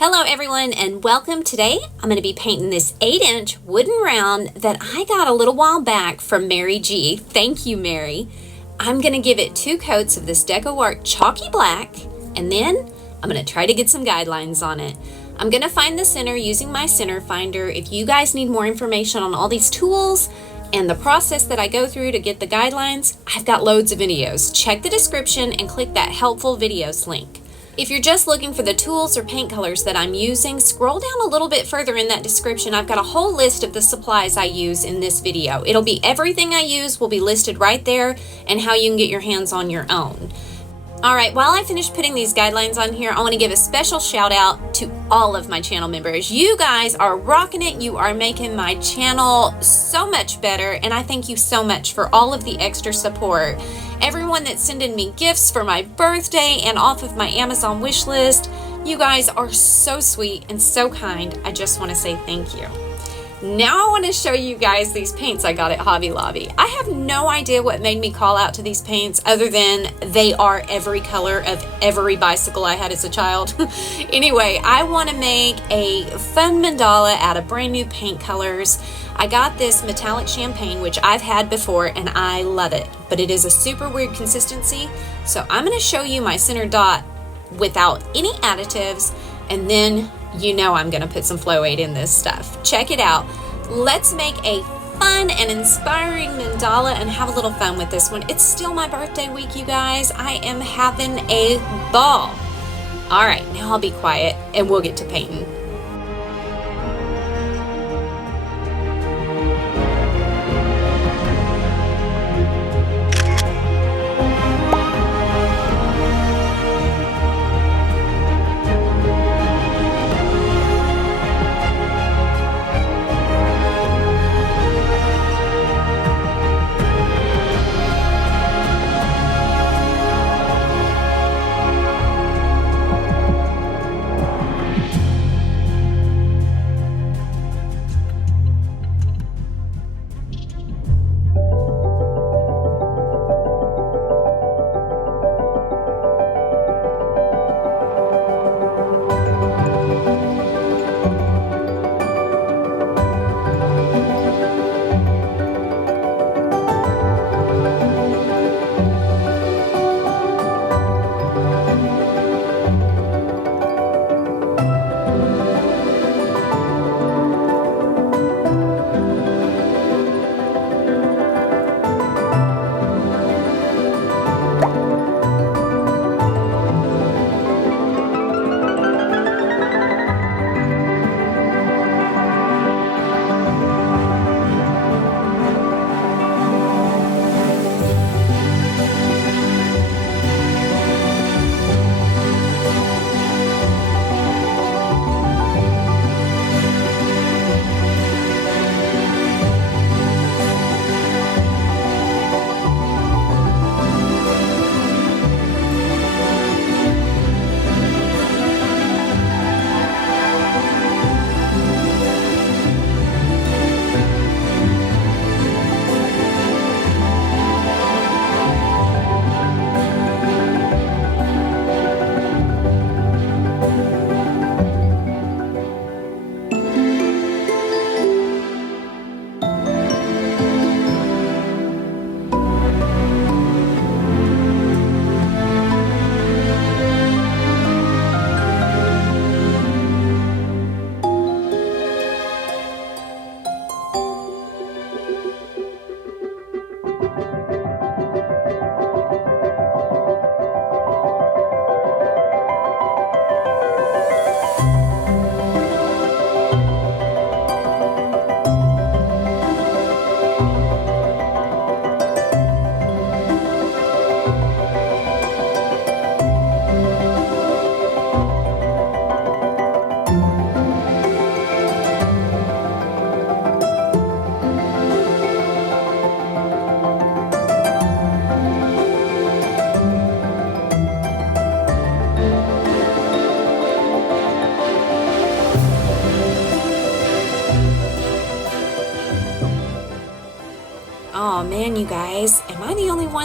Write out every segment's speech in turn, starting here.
Hello everyone and welcome. Today I'm going to be painting this 8-inch wooden round that I got a little while back from Mary G. Thank you, Mary. I'm going to give it 2 coats of this DecoArc chalky black, and then I'm going to try to get some guidelines on it. I'm going to find the center using my center finder. If you guys need more information on all these tools and the process that I go through to get the guidelines, I've got loads of videos. Check the description and click that helpful videos link. If you're just looking for the tools or paint colors that I'm using, scroll down a little bit further in that description. I've got a whole list of the supplies I use in this video. It'll be everything I use will be listed right there and how you can get your hands on your own. Alright, while I finish putting these guidelines on here, I want to give a special shout out to all of my channel members. You guys are rocking it. You are making my channel so much better, and I thank you so much for all of the extra support. Everyone that's sending me gifts for my birthday and off of my Amazon wish list, you guys are so sweet and so kind. I just want to say thank you. Now I want to show you guys these paints I got at Hobby Lobby. I have no idea what made me call out to these paints other than they are every color of every bicycle I had as a child. Anyway, I want to make a fun mandala out of brand new paint colors. I got this metallic champagne, which I've had before and I love it, but it is a super weird consistency. So I'm going to show you my center dot without any additives, and then you know I'm going to put some flow aid in this stuff. Check it out. Let's make a fun and inspiring mandala and have a little fun with this one. It's still my birthday week, you guys. I am having a ball. All right, now I'll be quiet and we'll get to painting.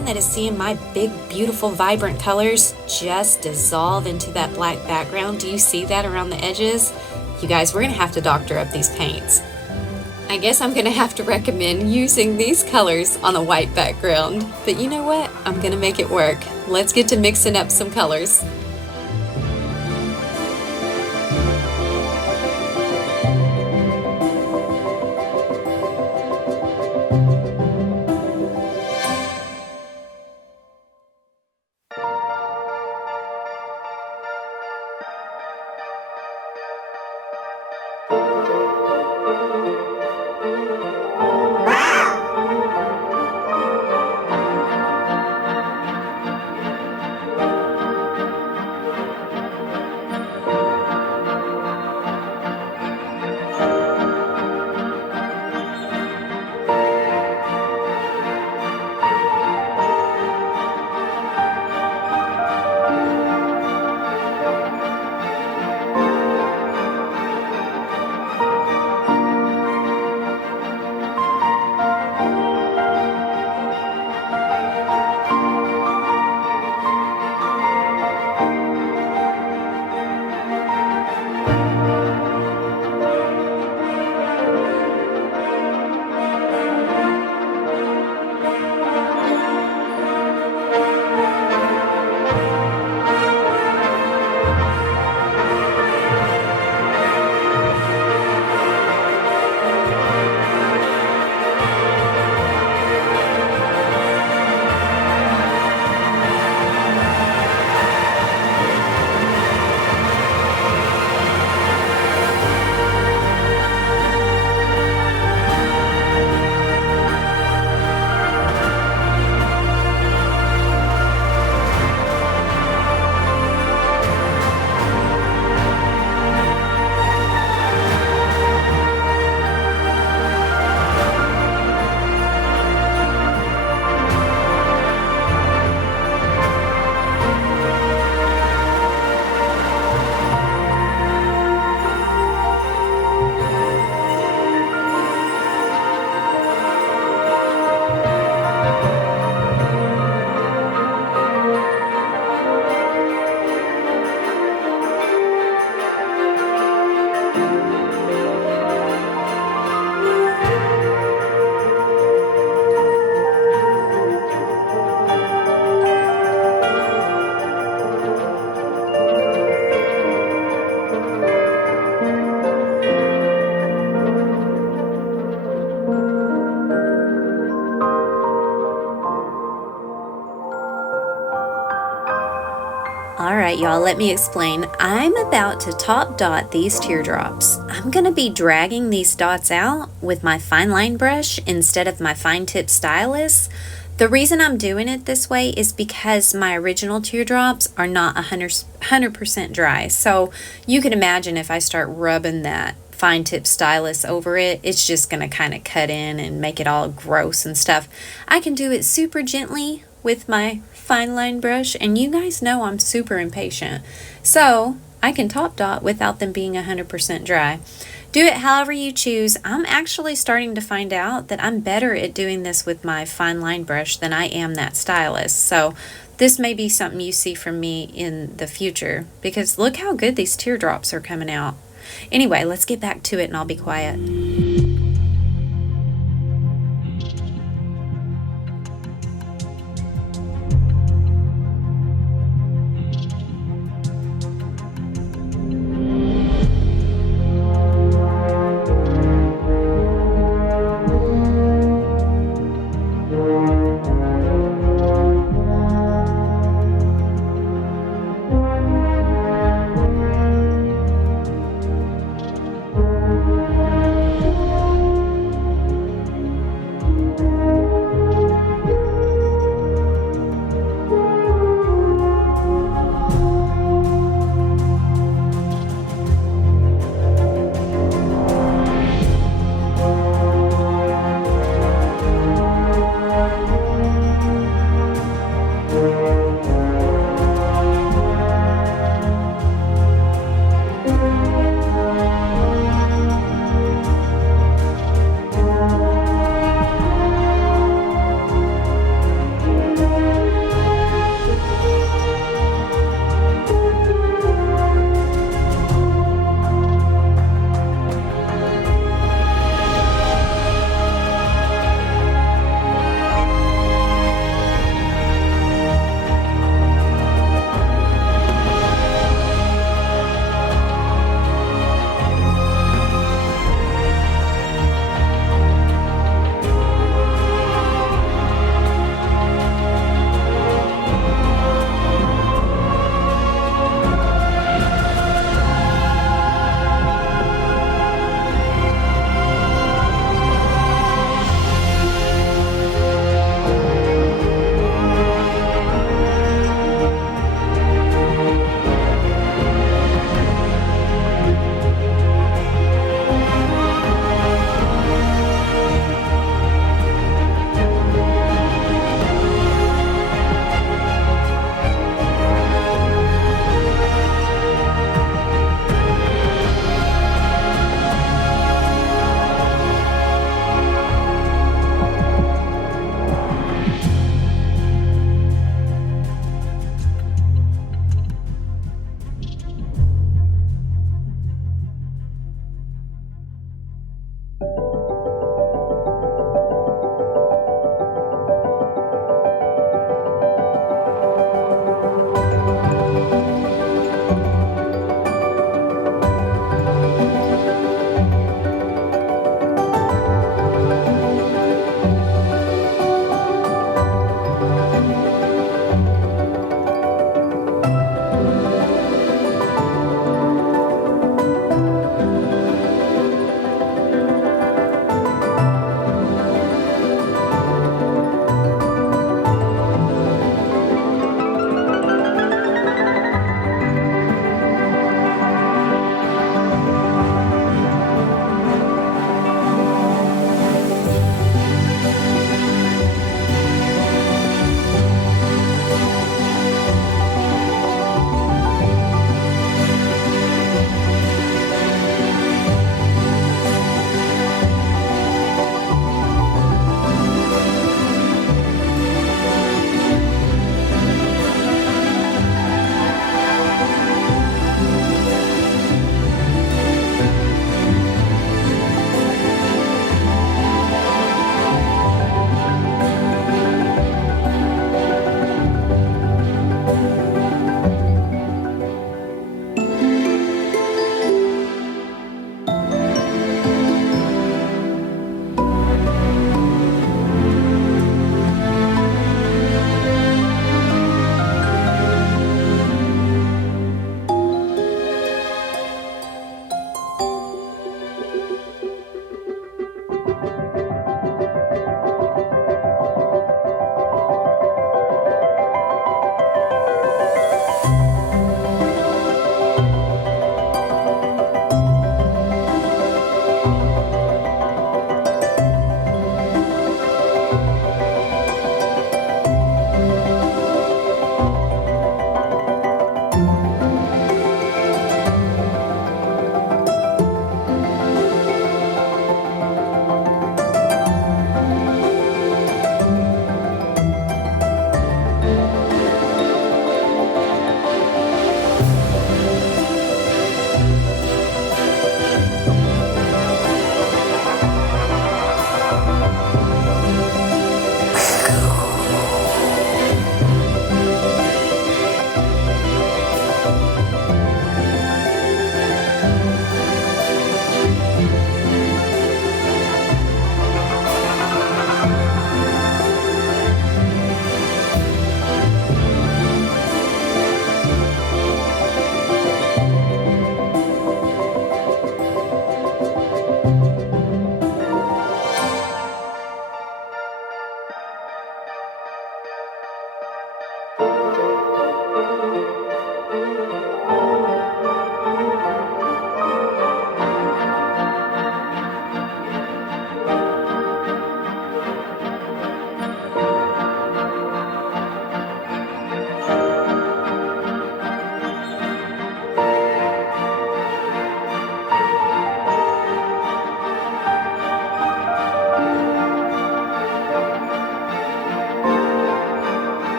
one that is seeing my big, beautiful, vibrant colors just dissolve into that black background? Do you see that around the edges? You guys, we're gonna have to doctor up these paints. I guess I'm gonna have to recommend using these colors on a white background, but you know what? I'm gonna make it work. Let's get to mixing up some colors. Alright y'all, let me explain. I'm about to top dot these teardrops. I'm going to be dragging these dots out with my fine line brush instead of my fine tip stylus. The reason I'm doing it this way is because my original teardrops are not 100% dry. So you can imagine if I start rubbing that fine tip stylus over it, it's just going to kind of cut in and make it all gross and stuff. I can do it super gently with my fine line brush, and you guys know I'm super impatient, so I can top dot without them being 100% dry. Do it however you choose. I'm actually starting to find out that I'm better at doing this with my fine line brush than I am that stylus, so this may be something you see from me in the future, because look how good these teardrops are coming out. Anyway, let's get back to it and I'll be quiet.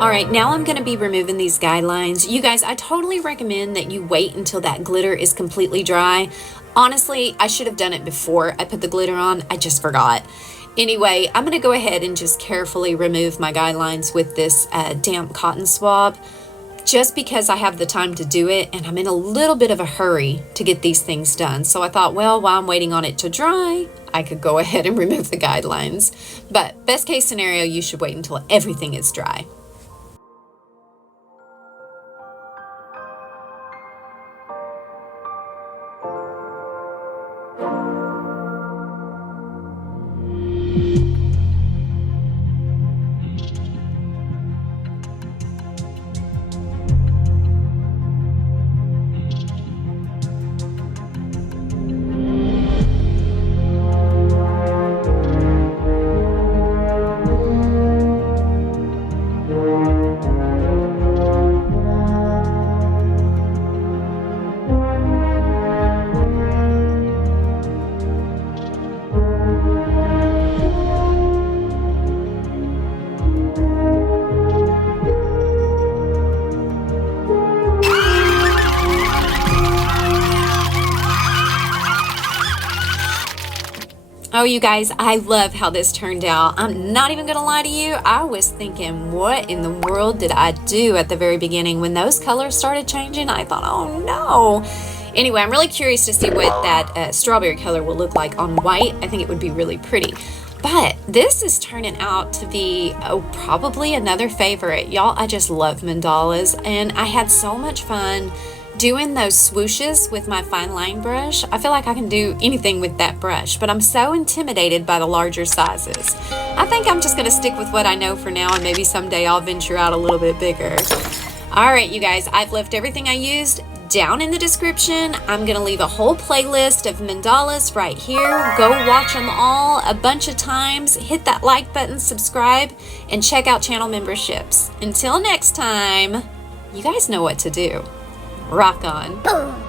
All right, now I'm going to be removing these guidelines. You guys, I totally recommend that you wait until that glitter is completely dry. Honestly, I should have done it before I put the glitter on. I just forgot. Anyway, I'm going to go ahead and just carefully remove my guidelines with this damp cotton swab, just because I have the time to do it and I'm in a little bit of a hurry to get these things done. So I thought, well, while I'm waiting on it to dry, I could go ahead and remove the guidelines. But best case scenario, you should wait until everything is dry. Oh, you guys, I love how this turned out. I'm not even gonna lie to you. I was thinking, what in the world did I do at the very beginning? When those colors started changing, I thought, oh no. Anyway, I'm really curious to see what that strawberry color will look like on white. I think it would be really pretty. But this is turning out to be probably another favorite. Y'all, I just love mandalas, and I had so much fun doing those swooshes with my fine line brush. I feel like I can do anything with that brush, but I'm so intimidated by the larger sizes. I think I'm just gonna stick with what I know for now, and maybe someday I'll venture out a little bit bigger. All right, you guys, I've left everything I used down in the description. I'm gonna leave a whole playlist of mandalas right here. Go watch them all a bunch of times. Hit that like button, subscribe, and check out channel memberships. Until next time, you guys know what to do. Rock on.